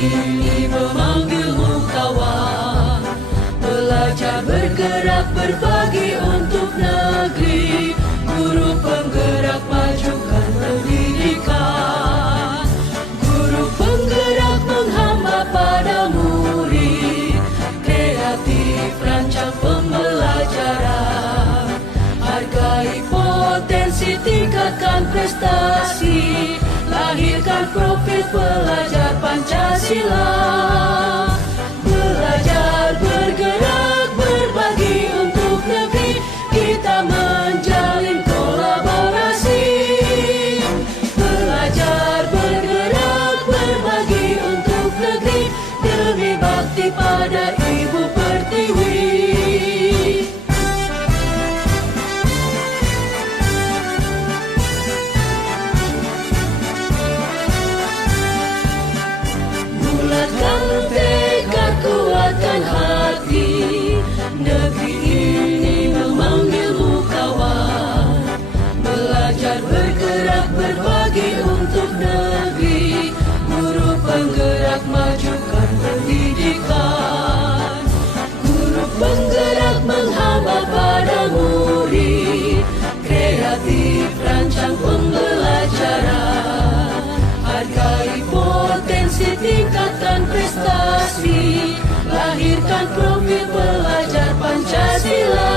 ini memanggilmu kawan, belajar bergerak berbagi untuk negeri, guru penggerak majukan pendidikan, guru penggerak menghamba pada murid, kreatif rancang pembelajaran, hargai potensi tingkatkan prestasi, lahirkan profil pelajar Pancasila. Belajar bergerak berbagi untuk negeri, kita menjalin kolaborasi. Belajar bergerak berbagi untuk negeri, demi bakti pada Ibu Pertiwi. Bulatkan tekad, kuatkan hati, negeri ini memanggilmu kawan, belajar bergerak berbagi untuk negeri, guru penggerak majukan pendidikan, guru penggerak menghamba pada murid, kreatif rancang pembelajaran, hargai potensi tingkatkan prestasi, lahirkan profil pelajar Pancasila.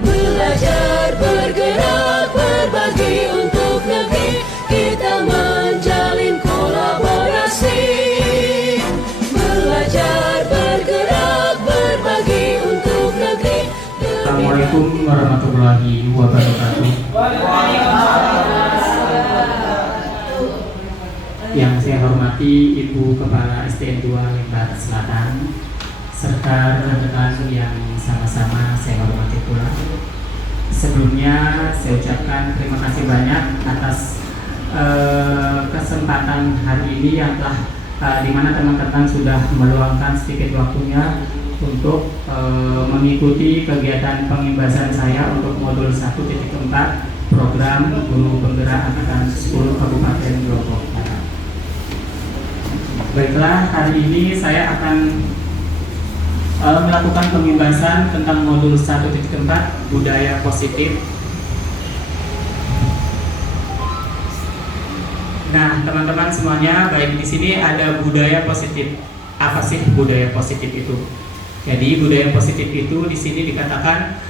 Belajar bergerak berbagi untuk negeri, kita menjalin kolaborasi. Belajar bergerak berbagi untuk negeri. Assalamualaikum warahmatullahi wabarakatuh. Yang saya hormati Ibu Kepala SDN 2 Lembar Selatan, serta rekan-rekan yang sama-sama saya hormati pula. Sebelumnya saya ucapkan terima kasih banyak atas kesempatan hari ini yang telah di mana teman-teman sudah meluangkan sedikit waktunya untuk mengikuti kegiatan pengimbasan saya untuk modul 1.4 program Guru Penggerak Angkatan 10 Kabupaten Lombok Barat. Baiklah, hari ini saya akan melakukan pengimbasan tentang modul 1.4 budaya positif. Nah, teman-teman semuanya, baik di sini ada budaya positif. Apa sih budaya positif itu? Jadi budaya positif itu di sini dikatakan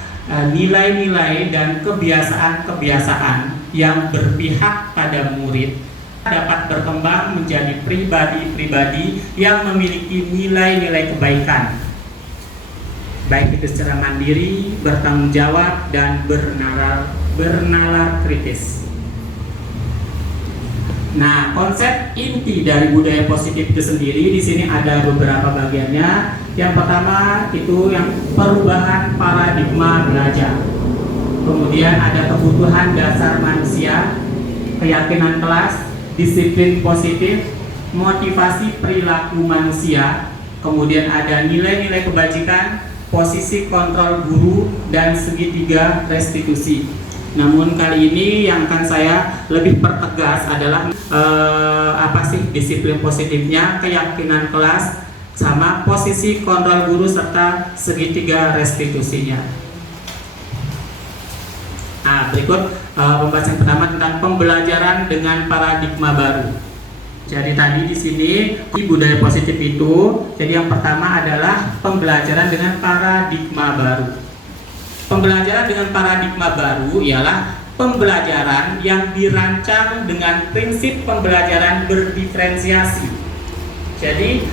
nilai-nilai dan kebiasaan-kebiasaan yang berpihak pada murid dapat berkembang menjadi pribadi-pribadi yang memiliki nilai-nilai kebaikan, baik itu secara mandiri, bertanggung jawab, dan bernalar kritis. Nah, konsep inti dari budaya positif itu sendiri di sini ada beberapa bagiannya. Yang pertama itu yang perubahan paradigma belajar. Kemudian ada kebutuhan dasar manusia, keyakinan kelas, disiplin positif, motivasi perilaku manusia, kemudian ada nilai-nilai kebajikan, posisi kontrol guru, dan segitiga restitusi. Namun kali ini yang akan saya lebih pertegas adalah apa sih disiplin positifnya, keyakinan kelas, sama posisi kontrol guru serta segitiga restitusinya. Nah, berikut pembahasan pertama tentang pembelajaran dengan paradigma baru. Jadi tadi di sini budaya positif itu, jadi yang pertama adalah pembelajaran dengan paradigma baru. Pembelajaran dengan paradigma baru ialah pembelajaran yang dirancang dengan prinsip pembelajaran berdiferensiasi. Jadi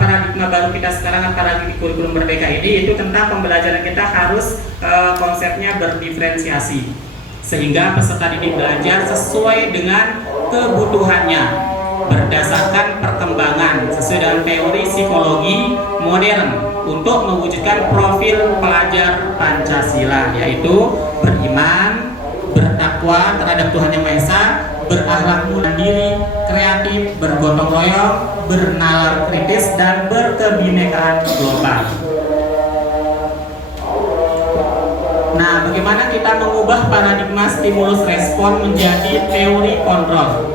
paradigma baru kita sekarang, paradigma kurikulum merdeka ini itu tentang pembelajaran kita harus konsepnya berdiferensiasi, sehingga peserta didik belajar sesuai dengan kebutuhannya berdasarkan perkembangan sesuai dengan teori psikologi modern untuk mewujudkan profil pelajar Pancasila, yaitu beriman, bertakwa terhadap Tuhan Yang Maha Esa, berakhlak mandiri, kreatif, bergotong royong, bernalar kritis, dan berkebinekaan global. Nah, bagaimana kita mengubah paradigma stimulus respon menjadi teori kontrol?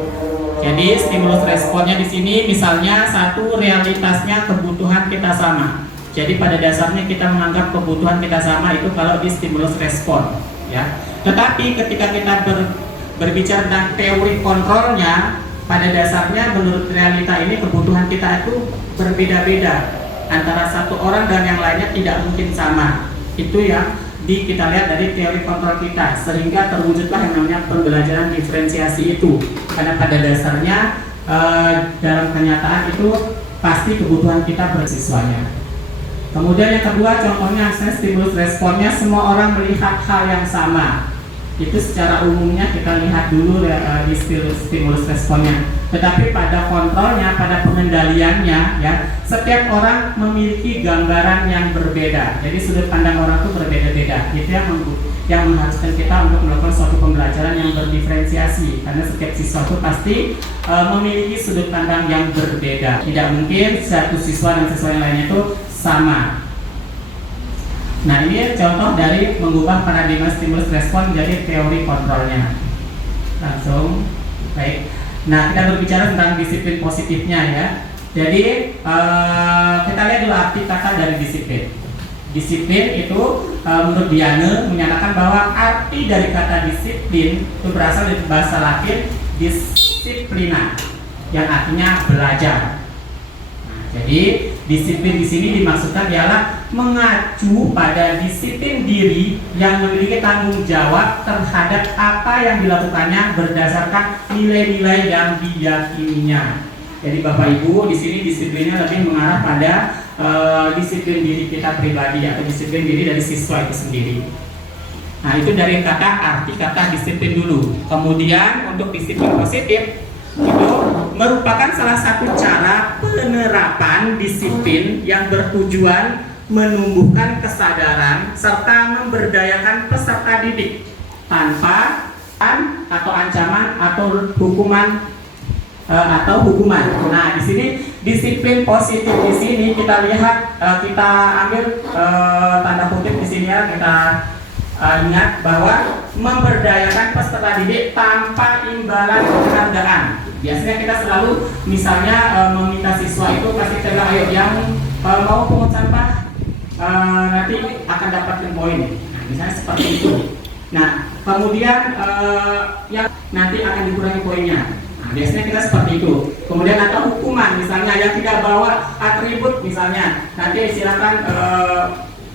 Jadi stimulus responnya di sini misalnya satu, realitasnya kebutuhan kita sama. Jadi pada dasarnya kita menganggap kebutuhan kita sama itu kalau di stimulus respon, ya. Tetapi ketika kita berbicara tentang teori kontrolnya, pada dasarnya menurut realita ini kebutuhan kita itu berbeda-beda antara satu orang dan yang lainnya, tidak mungkin sama. Itu yang kita lihat dari teori kontrol kita, sehingga terwujudlah yang namanya pembelajaran diferensiasi itu. Karena pada dasarnya dalam kenyataan itu pasti kebutuhan kita bersiswanya. Kemudian yang kedua, contohnya stimulus responnya semua orang melihat hal yang sama. Itu secara umumnya kita lihat dulu di stimulus responnya. Tetapi pada kontrolnya, pada pengendaliannya, ya, setiap orang memiliki gambaran yang berbeda. Jadi sudut pandang orang itu berbeda-beda. Itu yang mengharuskan kita untuk melakukan suatu pembelajaran yang berdiferensiasi. Karena setiap siswa itu pasti memiliki sudut pandang yang berbeda. Tidak mungkin satu siswa dan siswa yang lainnya itu sama. Nah, ini contoh dari mengubah paradigma stimulus respon menjadi teori kontrolnya. Langsung, baik. Nah, kita berbicara tentang disiplin positifnya, ya. Jadi kita lihat dulu arti kata dari disiplin. Disiplin itu menurut Diane menyatakan bahwa arti dari kata disiplin itu berasal dari bahasa Latin disciplina, yang artinya belajar. Jadi disiplin di sini dimaksudkan ialah mengacu pada disiplin diri yang memiliki tanggung jawab terhadap apa yang dilakukannya berdasarkan nilai-nilai yang diyakininya. Jadi Bapak Ibu di sini disiplinnya lebih mengarah pada disiplin diri kita pribadi atau disiplin diri dari siswa itu sendiri. Nah, itu dari kata arti kata disiplin dulu. Kemudian untuk disiplin positif itu merupakan salah satu cara penerapan disiplin yang bertujuan menumbuhkan kesadaran serta memberdayakan peserta didik tanpa atau ancaman atau hukuman. Nah, di sini disiplin positif di sini kita lihat, kita ambil tanda kutip di sini, ya, kita ingat bahwa memberdayakan peserta didik tanpa imbalan penghargaan. Biasanya kita selalu misalnya meminta siswa itu pasti kita bilang, ayo yang mau pungut sampah nanti akan dapatkan poin. Nah, misalnya seperti itu. Nah, kemudian yang nanti akan dikurangi poinnya. Nah, biasanya kita seperti itu. Kemudian atau hukuman misalnya yang tidak bawa atribut misalnya, nanti silakan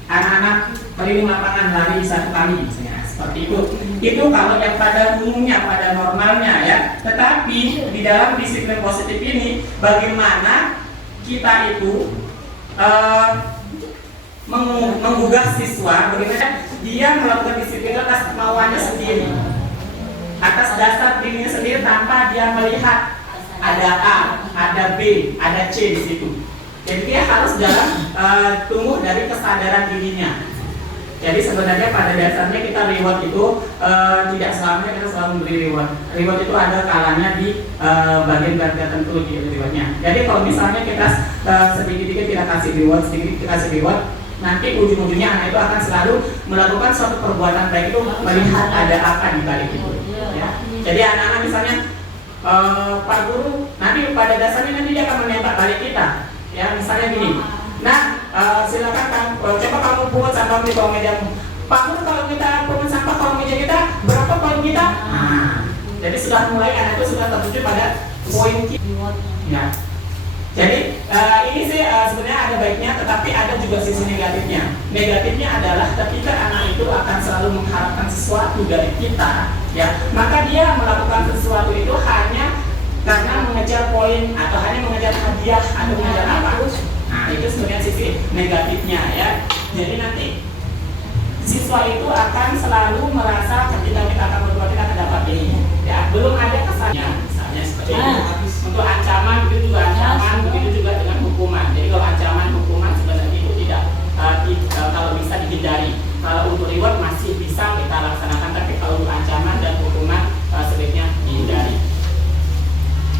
anak-anak keliling lapangan lari 1 kali misalnya, seperti itu. Itu kalau yang pada umumnya, pada normalnya, ya. Tetapi di dalam disiplin positif ini, bagaimana kita itu menggugah siswa, bagaimana dia melakukan disiplin atas kemauannya sendiri, atas dasar dirinya sendiri tanpa dia melihat ada A, ada B, ada C di situ. Jadi dia harus dalam tumbuh dari kesadaran dirinya. Jadi sebenarnya pada dasarnya kita reward itu tidak selamanya kita selalu memberi reward. Reward itu ada kalanya di bagian-bagian tertentu di rewardnya. Jadi kalau misalnya kita sedikit-sedikit kita kasih reward, sedikit kita kasih reward, nanti ujung-ujungnya anak itu akan selalu melakukan suatu perbuatan baik itu melihat ada apa di balik itu. Ya. Jadi anak-anak misalnya Pak Guru nanti pada dasarnya nanti dia akan menembak balik kita. Ya, misalnya gini. Nah, silakan coba kamu pungut sampah di kolong mejamu. Pak Guru, kalau kita pungut sampah kolong meja kita, berapa poin kita? Nah, jadi sudah mulai anak itu sudah tertuju pada poin kita. Ya. Jadi ini sih sebenarnya ada baiknya, tetapi ada juga sisi negatifnya. Negatifnya adalah ketika anak itu akan selalu mengharapkan sesuatu dari kita, ya, maka dia melakukan sesuatu itu hanya karena mengejar poin atau hanya mengejar hadiah atau mengejar apa. Nah, itu sebenarnya sisi negatifnya, ya. Jadi nanti siswa itu akan selalu merasa ketika kita akan berbuat kita akan dapat ini, ya. Belum ada kesannya, misalnya seperti itu. Untuk ancaman begitu juga ancaman, begitu juga dengan hukuman. Jadi kalau ancaman hukuman sebenarnya itu tidak kalau bisa dihindari. Kalau untuk reward masih bisa kita laksanakan, tapi kalau untuk ancaman dan hukuman sebaiknya dihindari.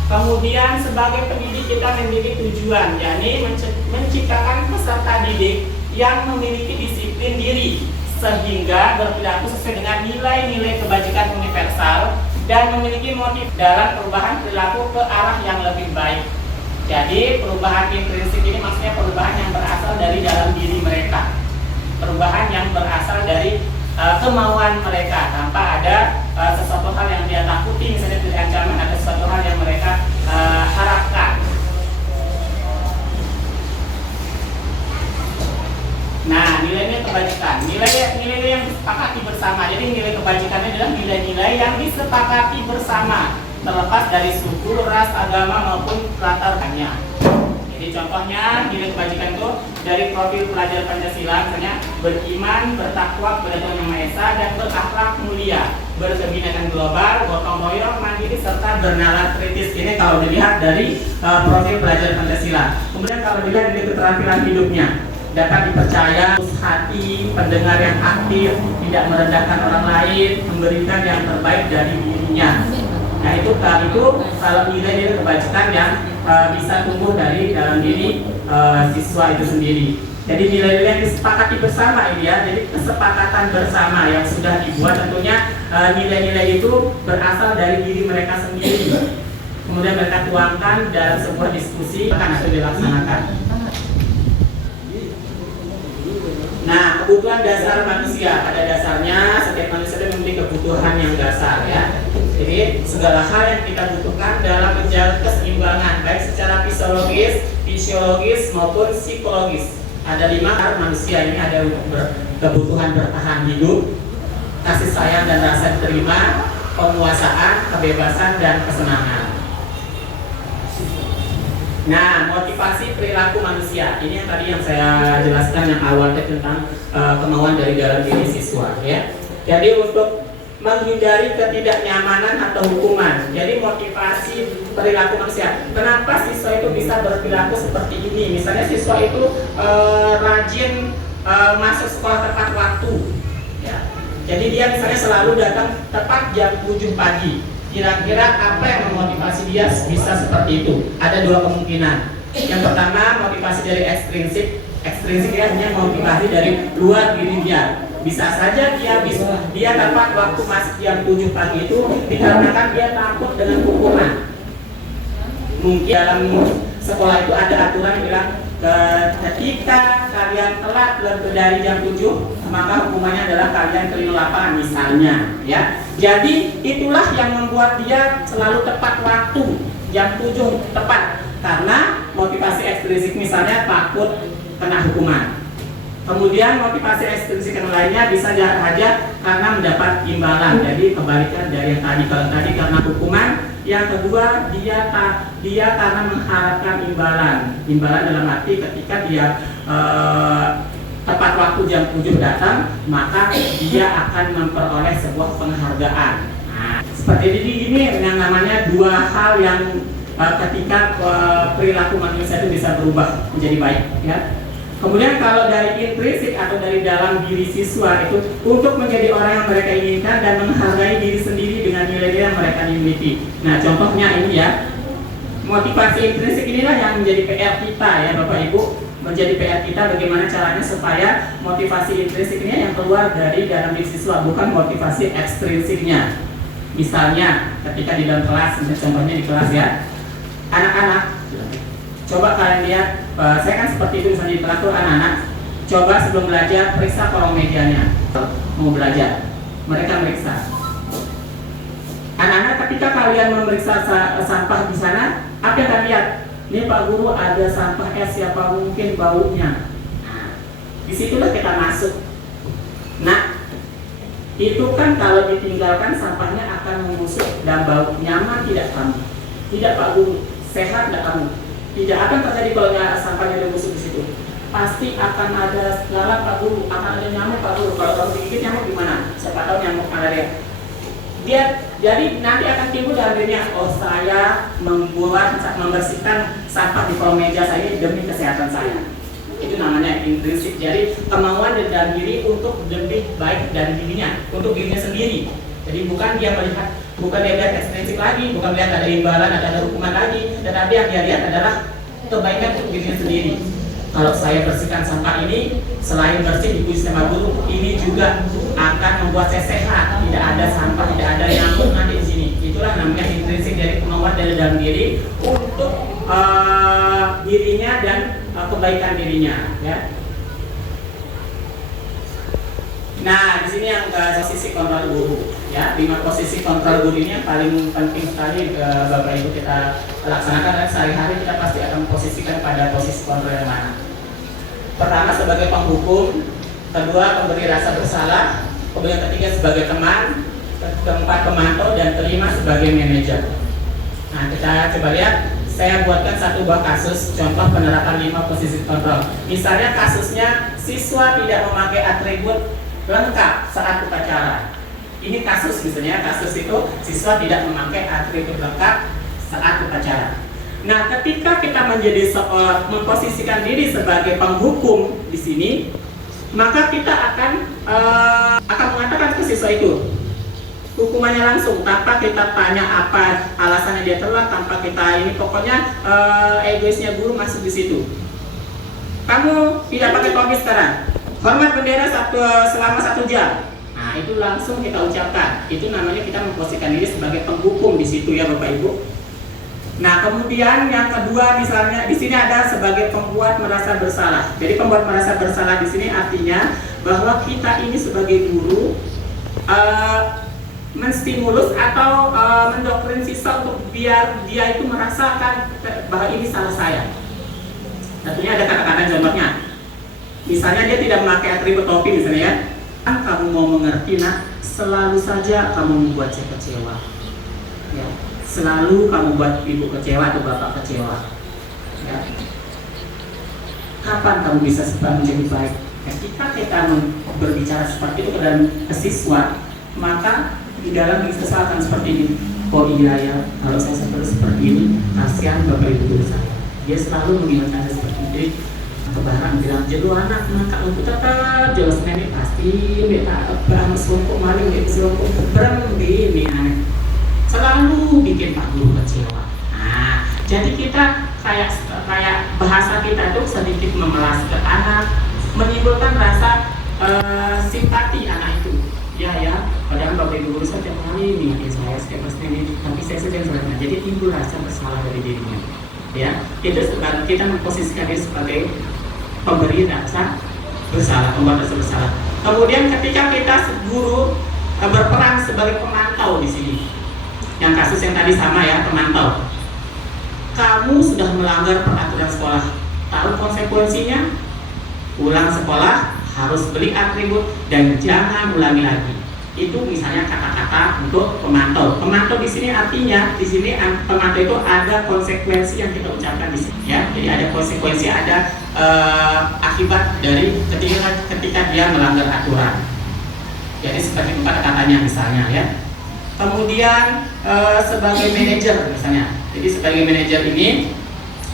Kemudian sebagai pendidik kita memiliki tujuan, yakni menciptakan peserta didik yang memiliki disiplin diri sehingga berperilaku sesuai dengan nilai-nilai kebajikan universal dan memiliki motif dalam perubahan perilaku ke arah yang lebih baik. Jadi perubahan intrinsik ini maksudnya perubahan yang berasal dari dalam diri mereka, perubahan yang berasal dari kemauan mereka tanpa ada sesuatu hal yang dia takuti, misalnya dari ancaman, ada sesuatu hal yang mereka harapkan. Nah, nilai-nilai kebajikan, nilai-nilai yang disepakati bersama. Jadi nilai kebajikannya adalah nilai-nilai yang disepakati bersama, terlepas dari suku, ras, agama maupun latar belakangnya. Jadi contohnya nilai kebajikan itu dari profil pelajar Pancasila, misalnya beriman, bertakwa kepada Tuhan Yang Maha Esa, dan berakhlak mulia, berkebinekaan global, gotong royong, mandiri, serta bernalar kritis. Ini kalau dilihat dari profil pelajar Pancasila. Kemudian kalau dilihat dari keterampilan hidupnya, dapat dipercaya, hati, pendengar yang aktif, tidak merendahkan orang lain, memberikan yang terbaik dari dirinya. Nah itu kalau nilai-nilai kebajikan yang bisa tumbuh dari dalam diri siswa itu sendiri. Jadi nilai-nilai yang disepakati bersama ini ya, jadi kesepakatan bersama yang sudah dibuat, tentunya nilai-nilai itu berasal dari diri mereka sendiri. Kemudian mereka tuangkan dalam sebuah diskusi akan atau dilaksanakan. Nah, kebutuhan dasar manusia, pada dasarnya setiap manusia itu memiliki kebutuhan yang dasar ya. Jadi segala hal yang kita butuhkan dalam menjaga keseimbangan, baik secara fisiologis maupun psikologis. Ada 5 hal manusia ini, ada kebutuhan bertahan hidup, kasih sayang dan rasa diterima, penguasaan, kebebasan dan kesenangan. Nah, motivasi perilaku manusia ini yang tadi yang saya jelaskan yang awalnya tentang kemauan dari dalam diri siswa ya. Jadi untuk menghindari ketidaknyamanan atau hukuman. Jadi motivasi perilaku manusia. Kenapa siswa itu bisa berperilaku seperti ini? Misalnya siswa itu rajin masuk sekolah tepat waktu ya. Jadi dia misalnya selalu datang tepat jam 7 pagi. Kira-kira apa yang memotivasi dia bisa seperti itu? Ada 2 kemungkinan. Yang pertama, motivasi dari ekstrinsik. Ekstrinsik dia punya motivasi dari luar diri dia. Bisa saja dia dapat waktu masuk jam 7 pagi itu dikarenakan dia takut dengan hukuman. Mungkin dalam sekolah itu ada aturan yang bilang ketika kalian telat lebih dari jam 7, maka hukumannya adalah kalian keliling lapangan misalnya ya. Jadi itulah yang membuat dia selalu tepat waktu, jam 7 tepat, karena motivasi ekstrinsik misalnya takut kena hukuman. Kemudian motivasi ekstrinsik yang lainnya bisa saja karena mendapat imbalan. Jadi kebalikan dari yang tadi. Kalau tadi karena hukuman, yang kedua dia karena mengharapkan imbalan. Imbalan dalam arti ketika dia tepat waktu jam 7 datang, maka dia akan memperoleh sebuah penghargaan. Nah, seperti ini yang namanya 2 hal yang ketika perilaku manusia itu bisa berubah menjadi baik ya. Kemudian kalau dari intrinsik atau dari dalam diri siswa itu untuk menjadi orang yang mereka inginkan dan menghargai diri sendiri dengan nilai-nilai yang mereka miliki. Nah contohnya ini ya, motivasi intrinsik inilah yang menjadi PR kita ya Bapak Ibu. Menjadi PR kita bagaimana caranya supaya motivasi intrinsik ini yang keluar dari dalam diri siswa, bukan motivasi ekstrinsiknya. Misalnya ketika di dalam kelas, contohnya di kelas ya, anak-anak coba kalian lihat, saya kan seperti itu misalnya di kelas tuh anak-anak coba sebelum belajar periksa kolong mejanya. Mau belajar, mereka meriksa. Anak-anak ketika kalian memeriksa sampah di sana, apa yang kalian lihat? Ini Pak Guru ada sampah siapa mungkin baunya. Nah, disitulah kita masuk. Nah, itu kan kalau ditinggalkan sampahnya akan membusuk dan bau. Nyaman tidak kamu? Tidak Pak Guru. Sehat tidak kamu? Tidak akan terjadi kalau sampahnya ada busuk di situ. Pasti akan ada lalat Pak Guru, akan ada nyamuk Pak Guru. Kalau kamu digigit nyamuk gimana? Siapa tahu nyamuk malaria. Jadi nanti akan timbul dalam dirinya, oh saya membersihkan sampah di kolong meja saya demi kesehatan saya. Itu namanya intrinsik. Jadi kemauan dari dalam diri untuk lebih baik dari dirinya, untuk dirinya sendiri. Jadi bukan dia lihat ekstrinsik lagi, bukan melihat ada imbalan, ada hukuman lagi, tetapi yang dia lihat adalah kebaikan untuk dirinya sendiri. Kalau saya bersihkan sampah ini, selain bersih dipuji sama guru, ini juga akan membuat saya sehat. Tidak ada sampah, tidak ada nyamuk nanti di sini. Itulah namanya intrinsik dari kemauan dari dalam diri untuk dirinya dan kebaikan dirinya, ya. Nah, di sini yang posisi kontrol guru, ya. 5 posisi kontrol guru ini yang paling penting sekali Bapak Ibu kita laksanakan, dan sehari-hari kita pasti akan memposisikan pada posisi kontrol yang mana. Pertama sebagai penghukum, kedua pemberi rasa bersalah, kemudian ketiga sebagai teman, keempat pemantau, dan kelima sebagai manajer. Nah, kita coba lihat. Saya buatkan satu buah kasus contoh penerapan 5 posisi kontrol. Misalnya kasusnya siswa tidak memakai atribut lengkap saat upacara. Ini kasus, misalnya kasus itu siswa tidak memakai atribut lengkap saat upacara. Nah, ketika kita menjadi seorang memposisikan diri sebagai penghukum di sini, maka kita akan mengatakan ke siswa itu hukumannya langsung, tanpa kita tanya apa alasannya dia telat, tanpa kita ini, pokoknya egoisnya guru masuk di situ. Kamu tidak pakai topi sekarang, hormat bendera selama 1 jam. Nah, itu langsung kita ucapkan. Itu namanya kita memposisikan diri sebagai penghukum di situ, ya Bapak Ibu. Nah, kemudian yang kedua, misalnya di sini ada sebagai pembuat merasa bersalah. Jadi pembuat merasa bersalah di sini artinya bahwa kita ini sebagai guru menstimulus atau mendoktrin siswa untuk biar dia itu merasakan bahwa ini salah saya. Tentunya ada kata-kata contohnya. Misalnya dia tidak memakai atribut topi misalnya, ya. Kamu mau mengerti nak, selalu saja kamu membuat saya kecewa. Ya. Selalu kamu buat ibu kecewa atau bapak kecewa. Ya. Kapan kamu bisa menjadi baik? Ketika kita berbicara seperti itu ke siswa, maka di dalam siswa akan seperti ini. Oh iya ya, kalau saya seperti ini, kasihan bapak ibu guru saya. Dia selalu mengingatkan saya seperti ini. Kebarang bilang jelu anak, maka aku tetap jelas nenek pasti beta bang selongkok maling beta selongkok berang ini aneh. Selalu bikin pak guru kecewa. Nah, jadi kita kayak bahasa kita itu sedikit memelas ke anak, menimbulkan rasa simpati anak itu. Ya, padahal bapak ibu guru saya tiap hari bikin saya setiap ini, tapi saya sedang salah. Jadi timbul rasa bersalah dari dirinya. Ya, itu sebab kita memposisikan diri sebagai pemberi rasa bersalah, pembuat rasa bersalah. Kemudian ketika kita guru berperan sebagai pemantau di sini, yang kasus yang tadi sama ya, pemantau. Kamu sudah melanggar peraturan sekolah, tahu konsekuensinya? Pulang sekolah harus beli atribut dan jangan ulangi lagi. Itu misalnya kata-kata untuk pemantau. Pemantau di sini artinya di sini pemantau itu ada konsekuensi yang kita ucapkan di sini, ya. Jadi ada konsekuensi, ada akibat dari ketika dia melanggar aturan. Jadi seperti kata-katanya misalnya, ya. Kemudian sebagai manajer misalnya. Jadi sebagai manajer ini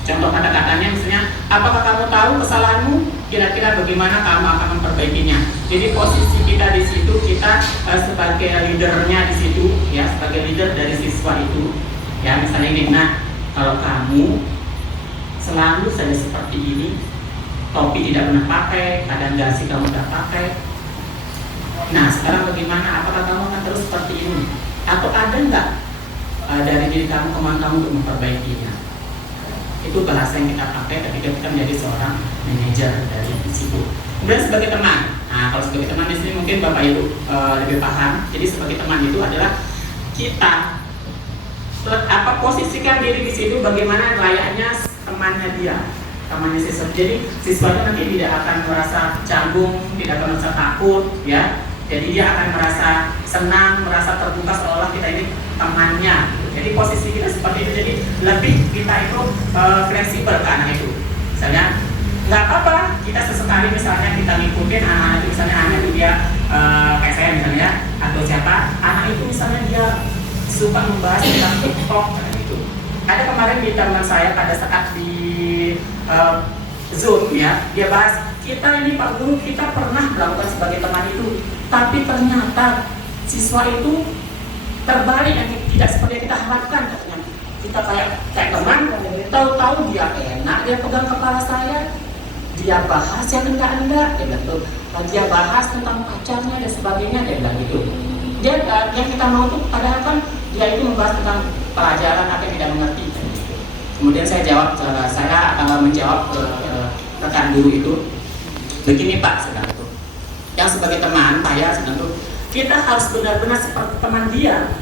contoh kata-katanya misalnya, apakah kamu tahu kesalahanmu? Kira-kira bagaimana kamu akan memperbaikinya? Jadi posisi kita di situ, kita sebagai leadernya di situ, ya, sebagai leader dari siswa itu, ya, misalnya ini, nah, kalau kamu selalu saja seperti ini, topi tidak pernah pakai, kadang dasi kamu tidak pakai. Nah, sekarang bagaimana? Apakah kamu akan terus seperti ini? Atau ada nggak dari diri kamu kemauan kamu untuk memperbaikinya? Itu bahasa yang kita pakai ketika kita menjadi seorang manajer dari situ. Kemudian sebagai teman, nah kalau sebagai teman di sini mungkin Bapak Ibu lebih paham. Jadi sebagai teman itu adalah kita posisikan diri di situ bagaimana layaknya temannya dia, temannya siswa. Jadi siswa itu nanti tidak akan merasa canggung, tidak akan merasa takut, ya. Jadi dia akan merasa senang, merasa terbuka seolah kita ini temannya. Jadi posisi kita seperti itu, jadi lebih kita itu fleksibel ke anak itu. Misalnya, nggak apa-apa kita sesekali misalnya kita ngikutin anak itu, misalnya anak itu dia kayak saya misalnya, atau siapa, anak itu misalnya dia suka membahas tentang TikTok gitu. Ada kemarin di teman saya pada saat di Zoom, ya, dia bahas kita ini Pak Guru, kita pernah melakukan sebagai teman itu, tapi ternyata siswa itu terbalik yang tidak seperti yang kita harapkan. Katanya kita kayak teman, tahu-tahu dia enak, dia pegang kepala saya, dia bahas yang enggak, dia bilang tuh, dia bahas tentang pacarnya dan sebagainya, dia bilang gitu. Dia yang kita mau tuh padahal kan dia itu membahas tentang pelajaran apa yang tidak mengerti. Kemudian saya jawab, menjawab rekan guru itu, begini Pak sedang itu, yang sebagai teman saya sedang itu, kita harus benar-benar seperti teman dia.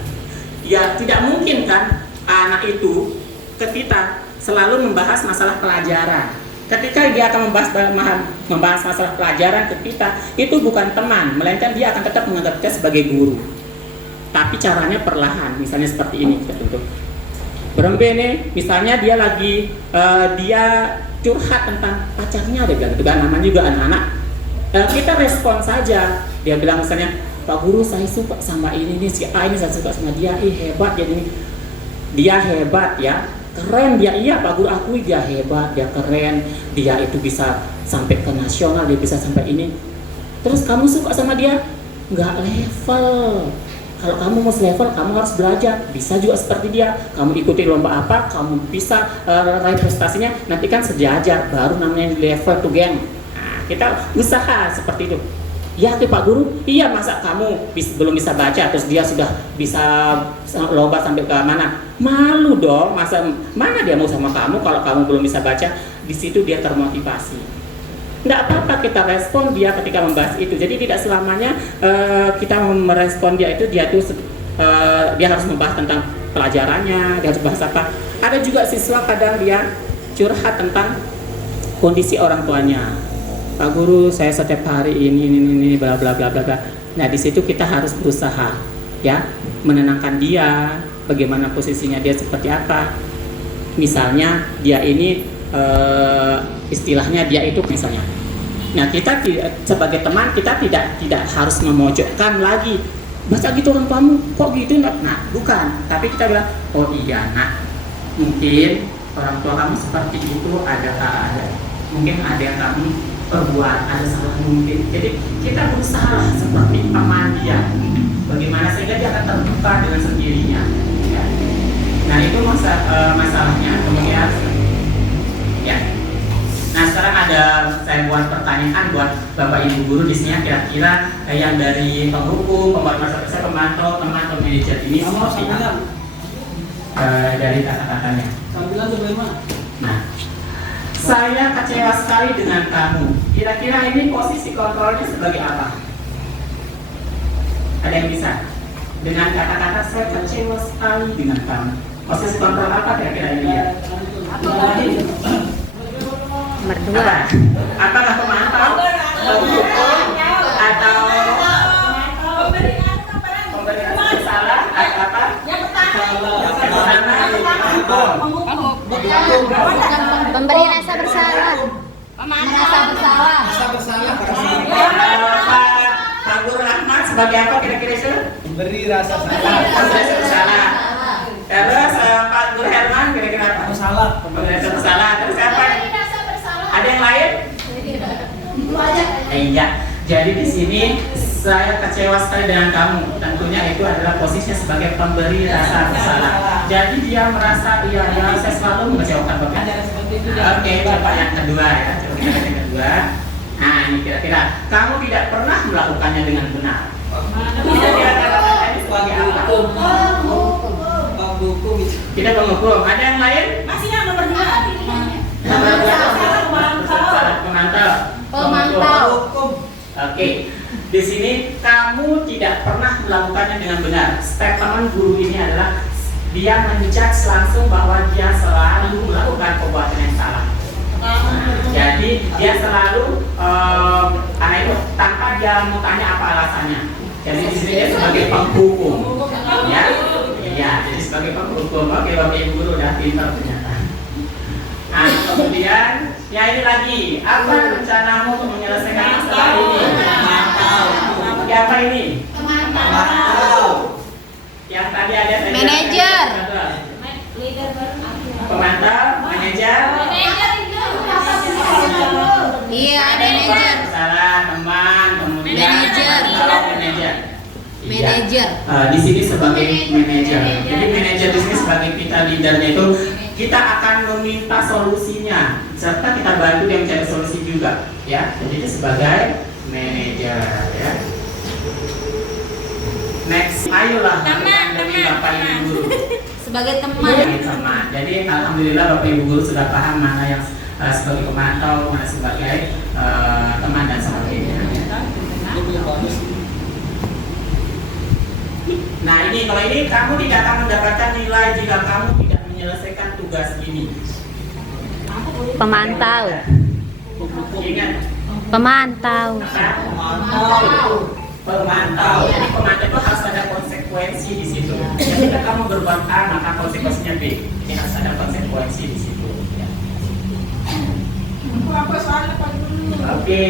Ya tidak mungkin kan anak itu ke kita selalu membahas masalah pelajaran. Ketika dia akan membahas masalah pelajaran ke kita, itu bukan teman, melainkan dia akan tetap menganggap kita sebagai guru. Tapi caranya perlahan, misalnya seperti ini kita bentuk. Berembe nih, misalnya dia lagi dia curhat tentang pacarnya, dia bilang gitu kan, namanya juga anak-anak. Kita respon saja. Dia bilang misalnya, Pak Guru saya suka sama ini nih, si A ini saya suka sama dia, hebat jadi ini. Dia hebat ya, keren dia, iya Pak Guru akui dia hebat, dia keren, dia itu bisa sampai ke nasional, dia bisa sampai ini. Terus kamu suka sama dia? Nggak level. Kalau kamu mau level, kamu harus belajar. Bisa juga seperti dia. Kamu ikuti lomba apa, kamu bisa raih prestasinya. Nanti kan sejajar, baru namanya level tuh geng. Nah, kita usaha seperti itu. Ya tuh Pak Guru, iya masa kamu belum bisa baca, terus dia sudah bisa lomba sampai ke mana? Malu dong, masa mana dia mau sama kamu kalau kamu belum bisa baca? Di situ dia termotivasi. Nggak apa-apa kita respon dia ketika membahas itu. Jadi tidak selamanya kita merespon dia itu dia harus membahas tentang pelajarannya, dia harus bahas apa. Ada juga siswa kadang dia curhat tentang kondisi orang tuanya. Pak Guru, saya setiap hari ini bla bla bla bla bla. Nah, di situ kita harus berusaha ya, menenangkan dia, bagaimana posisinya dia seperti apa. Misalnya dia ini istilahnya dia itu misalnya. Nah, kita sebagai teman kita tidak harus memojokkan lagi. Baca gitu orang tuamu, kok gitu? Nah, bukan. Tapi kita bilang, oh iya nak, mungkin orang tua kamu seperti itu, mungkin ada yang kamu perbuat, ada salah mungkin. Jadi kita berusaha seperti teman dia, bagaimana sehingga dia akan terbuka dengan sendirinya. Ya. Nah itu masalahnya. Kemudian, ya. Nah sekarang saya buat pertanyaan buat bapak ibu guru di sini. Kira-kira yang dari penghukum, pembuat masyarakat, pemantau, teman atau manajer ini seperti apa? Dari kata-katanya. Nah. Saya kecewa sekali dengan kamu. Kira-kira ini posisi kontrolnya sebagai apa? Ada yang bisa? Dengan kata-kata saya kecewa sekali dengan kamu. Posisi kontrol apa kira-kira ini ya? Nomor 2. Apakah pemantau? Penghukum? Atau pemberi rasa bersalah? Atau apa? Yang pertama. Pemberi rasa bersalah. Pak Guru Rahmat sebagai apa kira-kira itu? Memberi rasa bersalah. Terus Pak Guru Herman kira-kira apa? bersalah. Pemberi rasa bersalah. Terus apa? Ada yang lain? Iya. Jadi di sini saya kecewa sekali dengan kamu. Tentunya itu adalah posisinya sebagai pemberi rasa bersalah. Jadi dia merasa saya selalu mengecewakan bapak. Oke, coba yang kedua ya. Coba kita yang kedua. Nah ini kira-kira kamu tidak pernah melakukannya dengan benar. Kira-kira kata-kata ini sebagai apa? Tidak penghukum. Ada yang lain? Masih yang nomor 2. Nomor 2 pemantau. Oke. Di sini kamu tidak pernah melakukannya dengan benar. Statement guru ini adalah dia menjudge langsung bahwa dia selalu melakukan perbuatan yang salah. Jadi dia selalu anak itu tanpa dia mau tanya apa alasannya. Jadi di sini dia sebagai penghukum. Ya, iya. Jadi sebagai penghukum. Oke, bapak ibu guru udah pintar ternyata. Nah, kemudian ya ini lagi. Apa rencanamu untuk menyelesaikan masalah ini? Ya apa ini? Yang tadi ada Manajer. Pemantau, manajer. Iya, manajer. Salah teman, kemudian Manajer. Manajer. Manajer. Di sini sebagai manajer. Jadi manajer di sini sebagai kita leadernya itu kita akan meminta solusinya serta kita bantu dia mencari solusi juga, ya. Jadi itu sebagai manajer, ya. Next, ayolah. menghadapi Bapak Ibu guru. Sebagai teman. Sebagai teman. Jadi alhamdulillah Bapak Ibu guru sudah paham mana yang sebagai pemantau, mana sebagai teman dan sebagainya. Nah ini kalau ini kamu tidak akan mendapatkan nilai jika kamu tidak menyelesaikan tugas ini. Pemantau. Ingat. Pemantau. Pemantau. Jadi pemantau itu harus ada konsekuensi di situ. Ketika kamu berbuat A maka konsekuensinya B. Ini harus ada konsekuensi di situ. Oke,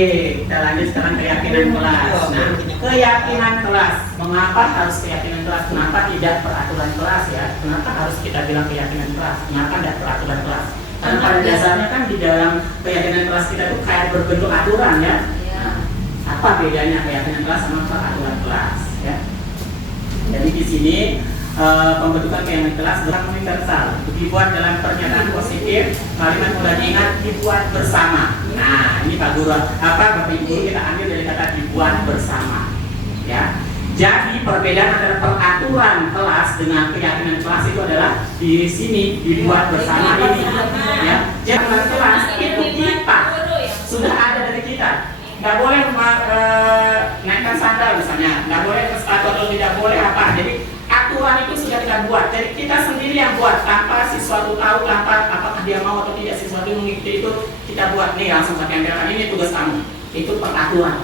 kita lanjut sekarang keyakinan kelas. Nah, keyakinan kelas. Mengapa harus keyakinan kelas? Kenapa tidak peraturan kelas ya? Kenapa harus kita bilang keyakinan kelas? Kenapa tidak peraturan kelas? Karena pada dasarnya kan di dalam keyakinan kelas kita itu kayak berbentuk aturan ya. Nah, apa bedanya keyakinan kelas sama peraturan kelas ya? Jadi di sini pembentukan keyakinan kelas berlaku universal, dibuat dalam pernyataan positif, kalimat mudah diingat, dibuat bersama. Nah, ini Pak Guru, Bapak Ibu kita ambil dari kata dibuat bersama, ya. Jadi perbedaan antara peraturan kelas dengan keyakinan kelas itu adalah di sini dibuat bersama ini, ya. Keyakinan kelas itu kita sudah ada dari kita. Nggak boleh naikkan sandal misalnya, nggak boleh ke sepatu atau tidak boleh apa. Jadi aturan itu sudah kita buat, jadi kita sendiri yang buat tanpa siswa tahu tanpa apakah dia mau atau tidak siswa itu mengikuti itu kita buat nih langsung saya tempelkan ini tugas kamu, itu peraturan.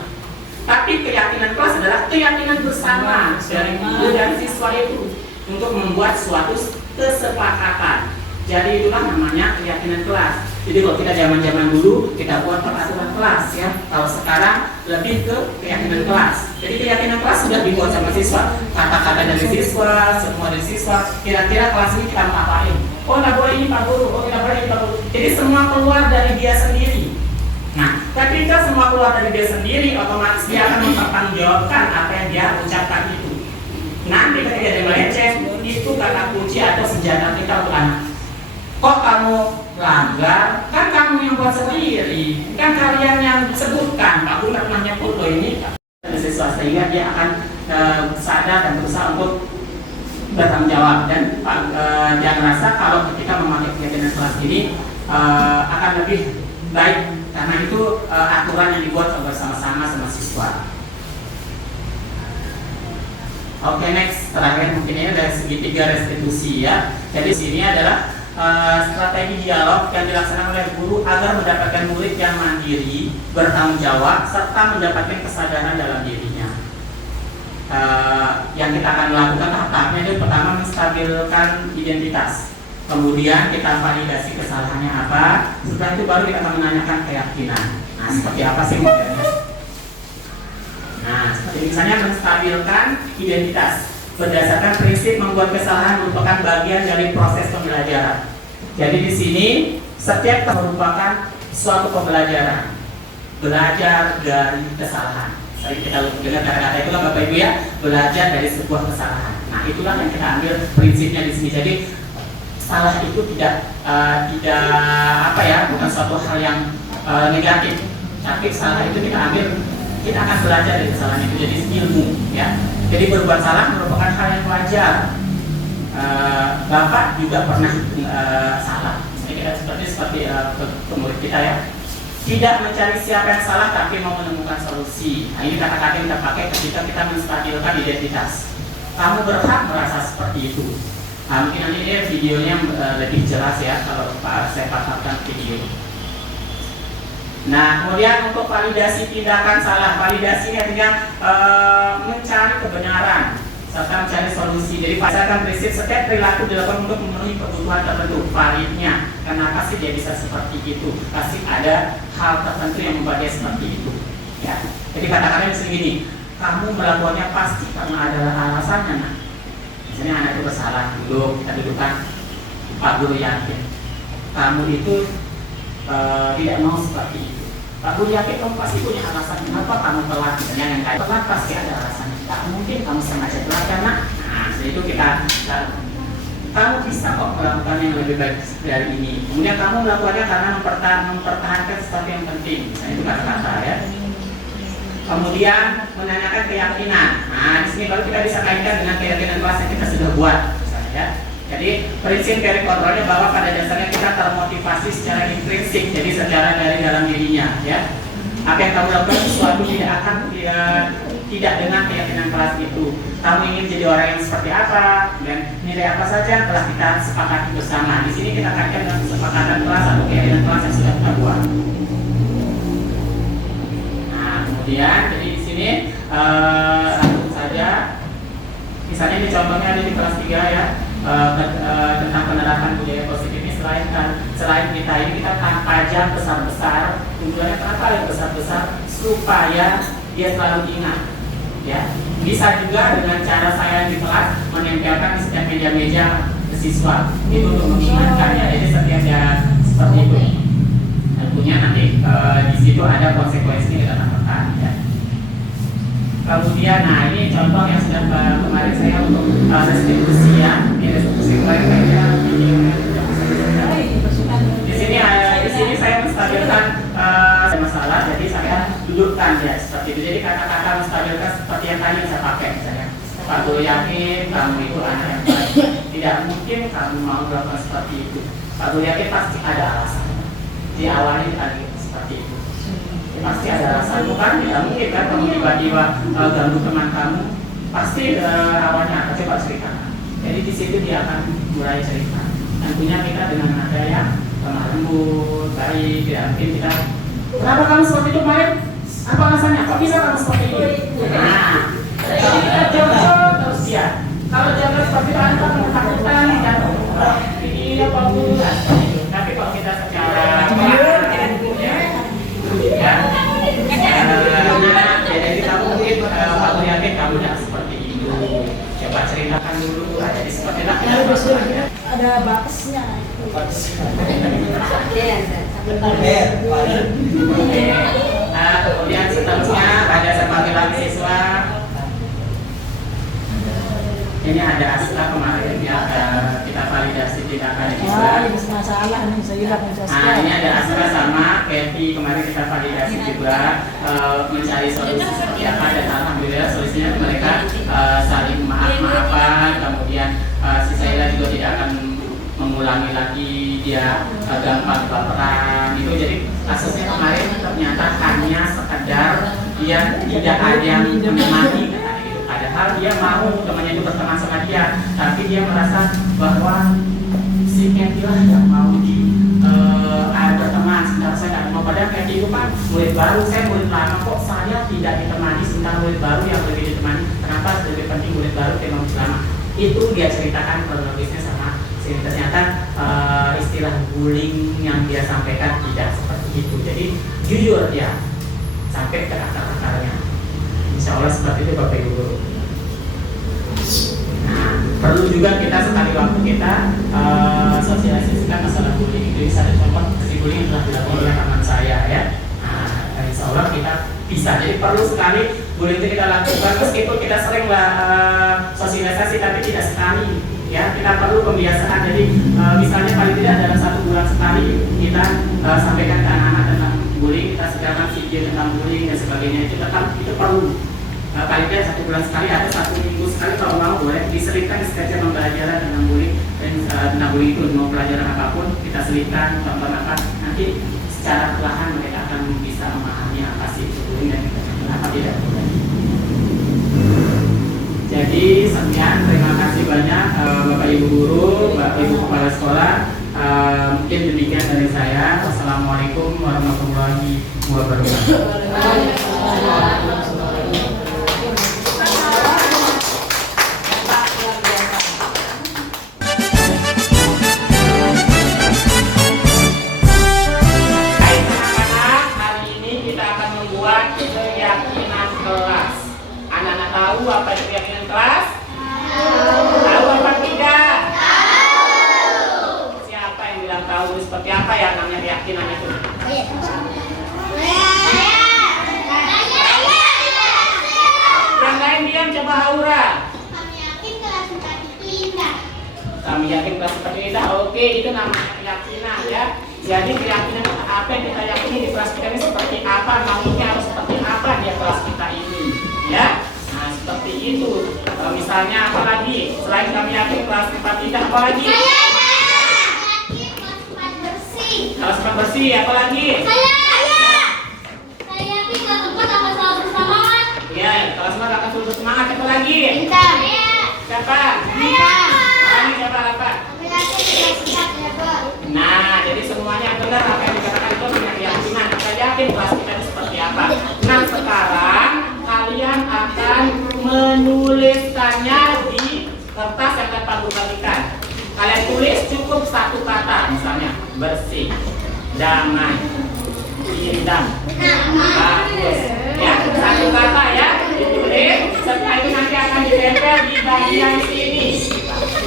Tapi keyakinan kelas adalah keyakinan bersama dari guru dan siswa itu untuk membuat suatu kesepakatan. Jadi itulah namanya keyakinan kelas. Jadi kalau kita zaman dulu kita buat peraturan kelas ya. Kalau sekarang lebih ke keyakinan kelas. Jadi keyakinan kelas sudah dibuat sama siswa. Kata-kata dari siswa, semua dari siswa. Kira-kira kelas ini kita mau apain? Oh nggak boleh ini Pak Guru, oh tidak boleh ini Pak Guru. Jadi semua keluar dari dia sendiri. Nah, ketika semua keluar dari dia sendiri, otomatis dia akan mempertanggungjawabkan apa yang dia ucapkan itu. Nanti ketika dia melenceng, itu kata kunci atau senjata kita untuk anak. Kok kamu langgar? Kan kamu yang buat sendiri. Kan kalian yang sebutkan. Aku nggak pernah nyebut loh ini. Siswa sehingga dia akan sadar dan berusaha untuk bertanggung jawab dan dia merasa kalau ketika memakai keyakinan kelas ini akan lebih baik karena itu aturan yang dibuat bersama-sama sama siswa. Oke, next terakhir mungkin ini dari segitiga restitusi ya. Jadi sini adalah strategi dialog yang dilaksanakan oleh guru agar mendapatkan murid yang mandiri, bertanggung jawab, serta mendapatkan kesadaran dalam dirinya. Yang kita akan lakukan tahap-tahapnya itu pertama menstabilkan identitas, kemudian kita validasi kesalahannya apa, setelah itu baru kita akan menanyakan keyakinan. Nah, seperti apa sih modelnya? Nah, seperti misalnya menstabilkan identitas. Berdasarkan prinsip membuat kesalahan merupakan bagian dari proses pembelajaran. Jadi di sini setiap merupakan suatu pembelajaran, belajar dari kesalahan. Tadi kita dengar kata-kata itu kan Bapak Ibu ya, belajar dari sebuah kesalahan. Nah itulah yang kita ambil prinsipnya di sini. Jadi salah itu tidak apa ya, bukan suatu hal yang negatif, tapi salah itu kita ambil, kita akan belajar dari kesalahan itu jadi ilmu ya. Jadi berbuat salah merupakan hal yang wajar. Bapak juga pernah salah. Seperti murid kita ya. Tidak mencari siapa yang salah, tapi mau menemukan solusi. Nah, ini kata-kata yang kita pakai ketika kita menstabilkan identitas. Kamu berhak merasa seperti itu. Nah, mungkin nanti ini videonya lebih jelas ya kalau saya paparkan video. Nah, kemudian untuk validasi tindakan salah, validasi artinya mencari kebenaran serta mencari solusi. Jadi berdasarkan prinsip setiap perilaku dilakukan untuk memenuhi kebutuhan tertentu. Validnya, kenapa sih dia bisa seperti itu? Pasti ada hal tertentu yang membuat dia seperti itu. Ya. Jadi kata-katanya begini, kamu melakukannya pasti karena ada alasannya. Nah, misalnya anak itu bersalah, duduk, kita dudukkan, Pak Guru yakin kamu itu tidak mau seperti itu. Pak Guru yakin kamu pasti punya alasan kenapa kamu telat. Misalnya yang kayak telat pasti ada alasan. Tak mungkin kamu sengaja telat karena, nah itu kita kamu bisa kok melakukan yang lebih baik dari ini. Kemudian kamu melakukannya karena mempertahankan sesuatu yang penting. Misalnya itu kata-kata ya. Kemudian menanyakan keyakinan. Nah, di sini baru kita bisa kaitkan dengan keyakinan kelas yang kita sudah buat, misalnya ya. Jadi prinsip dari kontrolnya bahwa pada dasarnya kita termotivasi secara intrinsik, jadi secara dari dalam dirinya, ya. Apa yang kamu lakukan sesuatu tidak akan tidak dengan keyakinan kelas itu. Kamu ingin jadi orang yang seperti apa dan nilai apa saja yang telah kita sepakati bersama. Di sini kita kaitkan dengan kesepakatan kelas atau keyakinan kelas yang sudah kita buat. Kemudian, jadi di sini langsung saja, misalnya ini contohnya ada di kelas 3 ya, tentang penerapan budaya positif ini selain kita ini kita pajang besar-besar, tujuannya kenapa yang besar-besar supaya dia selalu ingat, ya. Bisa juga dengan cara saya di kelas menempelkan di setiap meja-meja siswa itu untuk mengingatkannya, jadi setiap dia seperti itu. Tentunya nanti di situ ada konsekuensi kita tambahkan, ya. Kemudian, nah ini contoh yang sudah kemarin saya untuk restitusi ya, ini restitusi kemarin kayaknya di sini saya menstabilkan masalah, jadi saya dudukkan ya seperti itu. Jadi kata-kata menstabilkan seperti yang tadi saya pakai, misalnya Pak Guru yakin kamu itu anak yang baik, tidak mungkin kamu mau melakukan seperti itu. Pak Guru yakin pasti ada alasan. Di awalnya tadi seperti itu. Ya, pasti ada alasan, bukan? Tidak mungkin kan kamu tiba-tiba ganggu teman kamu. Pasti awalnya apa? Coba ceritakan. Jadi di situ dia akan mulai cerita. Tentunya kita dengan nada yang lemah lembut, baik. Ya, mungkin kita, kenapa kamu seperti itu kemarin? Apa alasannya? Kok bisa kamu seperti itu? Nah, jadi kita jawab terus dia. Kalau jawab seperti itu, anda mengatakan ini apa Bu? Tapi kalau kita secara jadi kamu mungkin kamu yakin kamu tidak seperti itu. Coba ceritakan dulu. Jadi seperti itu. Ada batasnya. Kemudian seterusnya ada panggilan siswa. Ini ada ASKA kemarin ya, kita validasi tindakan juga. Masalah nih, saya bilang ini ada ASKA sama Kathy kemarin kita validasi juga, mencari solusi seperti apa, dan alhamdulillah solusinya mereka saling maaf-maafan. Kemudian si Saila juga tidak akan mengulangi lagi dia gampang baperan itu. Jadi kasusnya kemarin ternyata hanya sekedar dia tidak ada yang menemani. Padahal dia mau temannya itu berteman sama dia, tapi dia merasa bahwa si Kathy lah yang mau berteman, sementara saya nggak mau. Padahal Kathy itu kan murid baru, saya murid lama, kok saya tidak ditemani, sementara murid baru yang lebih ditemani. Kenapa lebih penting murid baru ketimbang murid lama? Itu dia ceritakan kronologisnya sama sini. Ternyata istilah bullying yang dia sampaikan tidak seperti itu. Jadi jujur dia sampai ke akar-akarnya. Insya Allah seperti itu Bapak Ibu Guru. Nah, perlu juga kita sekali waktu kita sosialisasikan masalah bullying. Jadi ada contoh si bullying yang telah dilakukan oleh teman saya ya. Nah, insya Allah kita bisa. Jadi perlu sekali bullying itu kita lakukan meskipun kita sering sosialisasi tapi tidak sekali. Ya, kita perlu pembiasaan. Jadi misalnya paling tidak dalam 1 bulan sekali kita sampaikan ke anak-anak tentang bullying, kita sediakan video tentang bullying dan sebagainya. Itu perlu. Paling tidak 1 bulan sekali atau 1 minggu sekali kalau mau boleh diselipkan saja pembelajaran tentang bullying dan tentang bullying itu mau pelajaran apapun kita selipkan tonton apa, nanti secara perlahan mereka akan bisa memahami apa sih itu bullying dan apa tidak boleh. Jadi sekian, terima kasih banyak Bapak Ibu Guru, Bapak Ibu Kepala Sekolah. Mungkin demikian dari saya. Wassalamualaikum warahmatullahi wabarakatuh. Tahu apa itu keyakinan kelas? Tahu apa tidak? Tahu. Siapa yang bilang tahu? Seperti apa ya namanya keyakinan itu? Yang lain diam, coba Aura. Kami yakin kelas 4 itu indah. Kami yakin kelas 4 itu indah. Oke, itu namanya keyakinan ya. Jadi keyakinan apa yang kita yakini di kelas kita ini seperti apa? Maunya harus seperti apa dia kelas kita? misalnya apa lagi? Selain kami yakin kelas 4 indah, apa lagi? Saya yakin kelas 4 bersih. Kelas 4 bersih, apa lagi? Saya yakin kelas 4 akan selalu bersemangat. Iya, kelas 4 akan selalu bersemangat, apa lagi? Pintar. Siapa? Lagi siapa? Apa? Aku yakin kelas 4 hebat. Nah, jadi semuanya benar apa yang dikatakan itu punya keyakinan. Kita yakin kelas kita itu seperti apa. Nah, sekarang kalian akan menuliskannya di kertas yang akan Pak Guru bagikan. Kalian tulis cukup satu kata, misalnya bersih, damai, indah, bagus. Ya, satu kata ya, ditulis. Setelah itu nanti akan ditempel di bagian sini.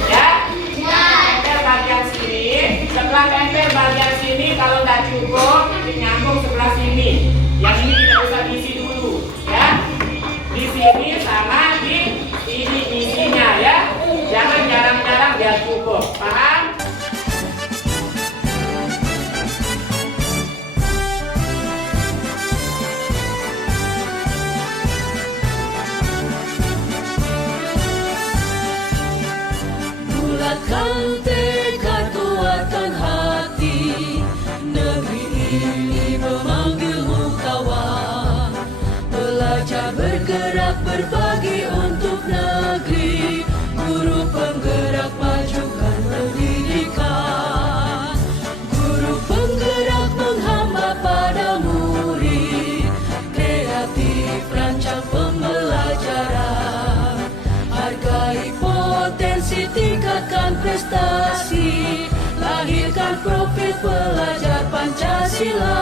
Ya, tempel bagian sini. Setelah tempel bagian sini, kalau tidak cukup, nanti nyambung sebelah sini. Yang ini tidak usah diisi dulu, ya. Di sini sama di sini isinya, ya. Jangan jarang-jarang biar cukup. Paham? Bulatkan tekad, kuatkan hati. Negeri ini memanggilmu kawan. Belajar bergerak berbagi untuk negeri. Guru penggerak majukan pendidikan. Guru penggerak menghamba pada murid. Kreatif rancang pembelajaran. Hargai potensi, tingkatkan prestasi. Lahirkan profil pelajar Pancasila.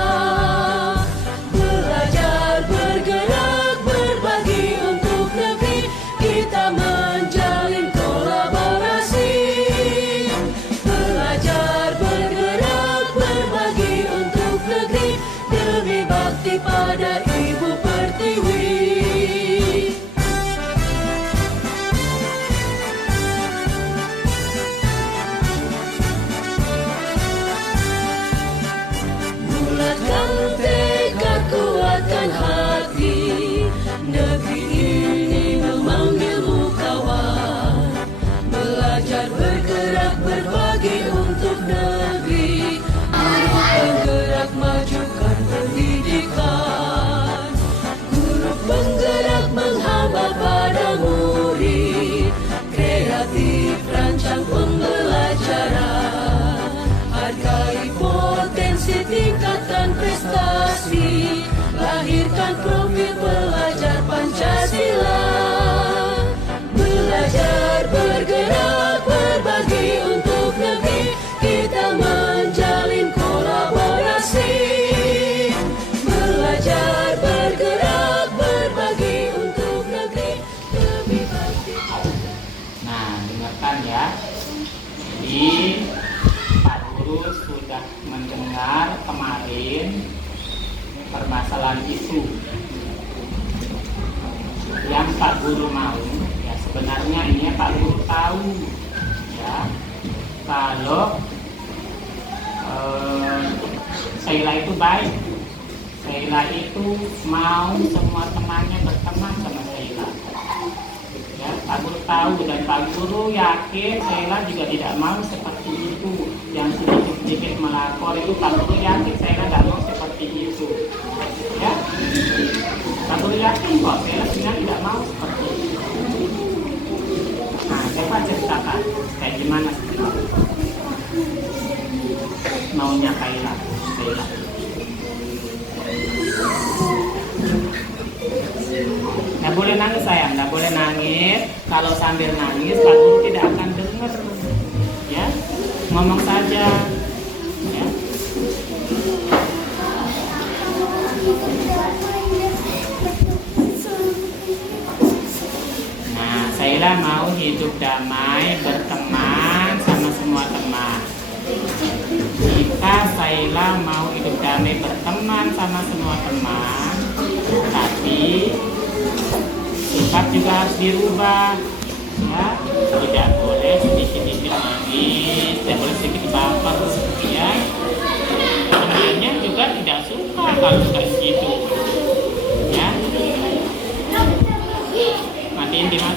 Belajar bergerak berbagi untuk negeri. Kita menjalin kolaborasi. Belajar bergerak berbagi untuk negeri. Demi bakti pada Ibu Pertiwi. Bulatkan tekad, kuatkan hati. Negeri ini memanggilmu kawan. Belajar bergerak berbagi untuk negeri. Guru penggerak majukan pendidikan. Guru penggerak menghamba pada murid. Kreatif rancang pembelajaran. Hargai potensi, tingkatkan prestasi. Lahirkan profil pelajar Pancasila. Belajar bergerak berbagi untuk negeri. Kita menjalin kolaborasi. Belajar bergerak berbagi untuk negeri. Demi bakti. Nah, dengarkan ya. Jadi Pak Guru sudah mendengar kemarin permasalahan isu yang Pak Guru mau. Ya, sebenarnya ini Pak Guru tahu ya kalau Sheila itu baik. Sheila itu mau semua temannya berteman sama Sheila. Ya, Pak Guru tahu dan Pak Guru yakin Sheila juga tidak mau seperti itu. Yang sedikit-sedikit melapor itu Pak Guru yakin Sheila tidak mau seperti itu. Ya, Pak Guru yakin kok Sheila sebenarnya tidak mau seperti itu. Nah, coba ceritakan kayak gimana maunya Sheila. Nggak boleh nangis sayang, nggak boleh nangis. Kalau sambil nangis, Pak Guru tidak akan dengar. Ya, ngomong saja. Ya. Nah, Sheila mau hidup damai, berteman sama semua teman. Jika Sheila mau hidup damai, berteman sama semua teman, tapi sifat juga harus dirubah. Ya, tidak boleh sedikit-sedikit nangis, tidak boleh sedikit baper. Ya, temannya juga tidak suka kalau kayak gitu. Ya, matiin Dimas.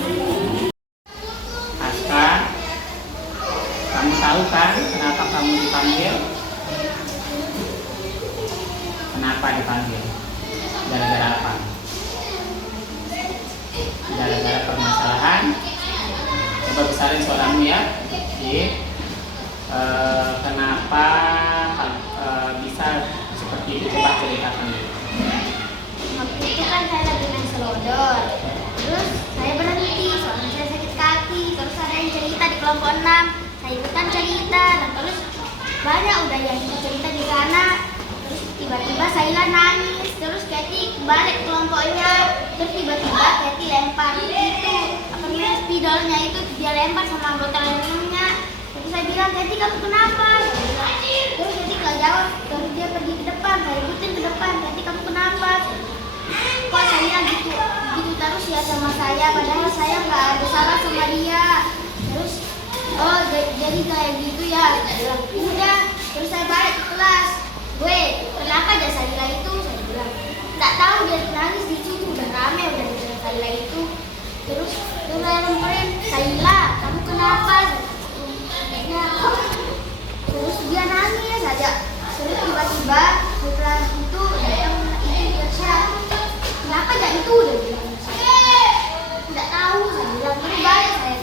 Kenapa dipanggil? Gara-gara apa? Gara-gara permasalahan. Coba besarin suaramu ya. Jadi, kenapa bisa seperti itu? Coba ceritakan dulu. Waktu itu kan saya lagi main selodor. Terus saya berhenti, soalnya saya sakit kaki. Terus ada yang cerita di kelompok 6. Saya ikutan cerita, dan terus banyak udah yang ikut cerita di sana. Terus tiba-tiba saya nangis. Terus Kathy balik kelompoknya. Terus tiba-tiba Kathy lempar itu apa namanya spidolnya itu, dia lempar sama botol minumnya. Terus saya bilang, Kathy kamu kenapa? Terus Kathy nggak jawab. Terus dia pergi ke depan, saya ikutin ke depan. Kathy kamu kenapa? Kok saya gitu terus ya sama saya, padahal saya nggak ada salah sama dia. Terus oh jadi kayak gitu ya, saya bilang udah. Terus saya balik ke kelas, gue kenapa aja Saila itu? Saya bilang nggak tahu, dia nangis di situ, udah rame udah di Saila itu. Terus saya lemperin, Saila kamu kenapa? Kayaknya terus dia nangis aja. Terus tiba-tiba setelah itu datang itu Irsya, kenapa aja itu udah bilang nggak tahu. Saya bilang terus balik saya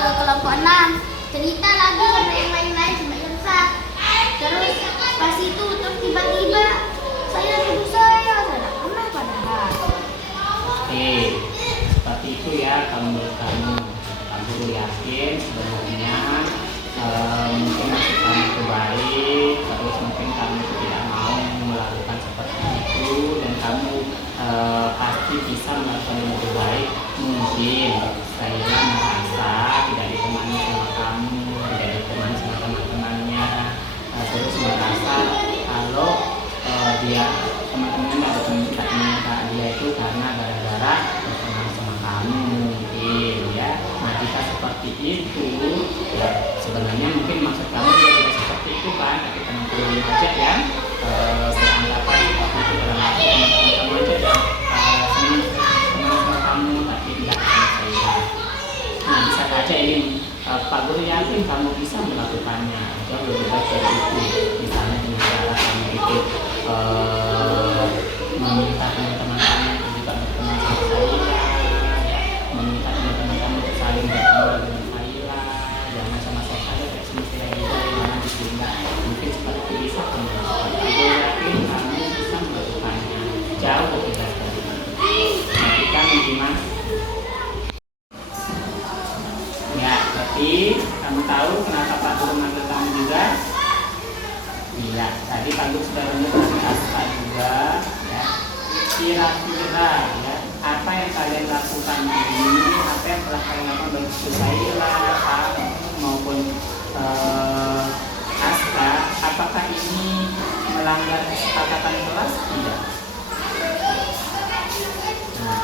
ke kelompok 6 cerita lagi sama yang lain-lain sama Irsya. Terus pas itu terus tiba-tiba saya nuduh saya nggak pernah padahal. Oke, seperti itu ya kalau menurut kamu. Kamu yakin sebenarnya mungkin maksud kamu itu baik, terus mungkin kamu tidak mau melakukan seperti itu, dan kamu pasti bisa melakukan yang lebih baik. Mungkin saya merasa tidak ditemani sama kamu, tidak ditemani sama teman-temannya, terus merasa kalau dia teman-temannya ada minta dia itu karena gara-gara berteman sama kamu mungkin ya. Nah jika seperti itu ya sebenarnya mungkin maksud kamu juga tidak seperti itu kan, tapi teman-teman aja ya beranggapan seperti itu dalam hati teman-teman aja yang senang sama kamu tapi tidak sama saya. Nah bisa saja ini Pak Guru yakin kamu bisa melakukannya, jauh lebih baik dari itu. Misalnya dengan cara kamu itu meminta teman-teman kamu untuk juga berteman sama saya, meminta teman-teman kamu untuk saling berteman dengan saya, jangan sama saya saja kayak semestinya juga, jangan ditinggal. Mungkin seperti itu bisa kamu lakukan. Aku yakin kamu bisa melakukannya, jauh lebih baik dari itu. Nanti kan gimana? Ya, berarti kamu tahu kenapa Pak Guru manggil kamu juga? Iya, tadi Pak Guru sudah menyebut Aska juga ya. Kira-kira ya, apa yang kalian lakukan ini, apa yang telah kalian lakukan baik itu Saila, Pak maupun Aska, apakah ini melanggar kesepakatan kelas? Tidak. Nah,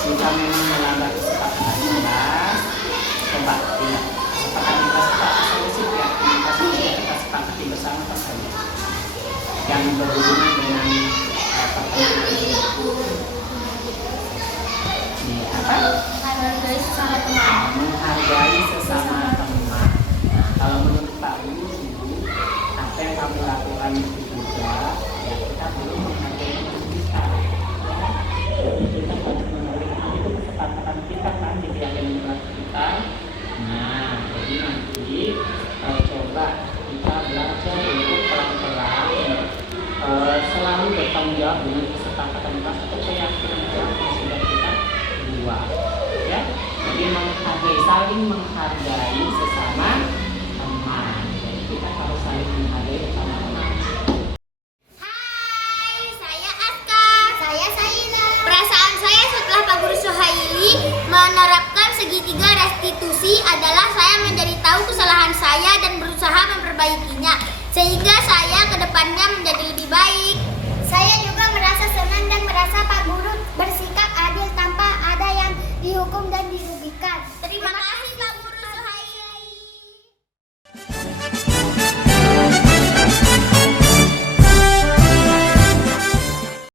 jika memang melanggar kesepakatan kelas, coba tidak kesepakatan kelas apa solusi ya, kita sepakati bersama apa saja yang berhubungan dengan pertemuan ini. Apa? Menghargai sesama teman. Menghargai sesama teman. Nah, kalau menurut Pak Guru, apa yang kamu lakukan itu juga ya kita belum menghargai teman kita. Jadi kita harus menghargai itu kesepakatan kita kan di keyakinan kelas kita. Nah, jadi nanti coba kita belajar untuk pelan-pelan selalu bertanggung jawab dengan kesepakatan kelas atau keyakinan kelas yang sudah kita buat, ya. Jadi menghargai, saling menghargai sesama teman. Jadi kita harus saling menghargai sesama teman. Hai, saya Aska. Saya Saila. Perasaan saya setelah Pak Guru Suhaili menerapkan segitiga restitusi adalah saya menjadi tahu kesalahan saya dan berusaha memperbaikinya, sehingga saya ke depannya menjadi lebih baik.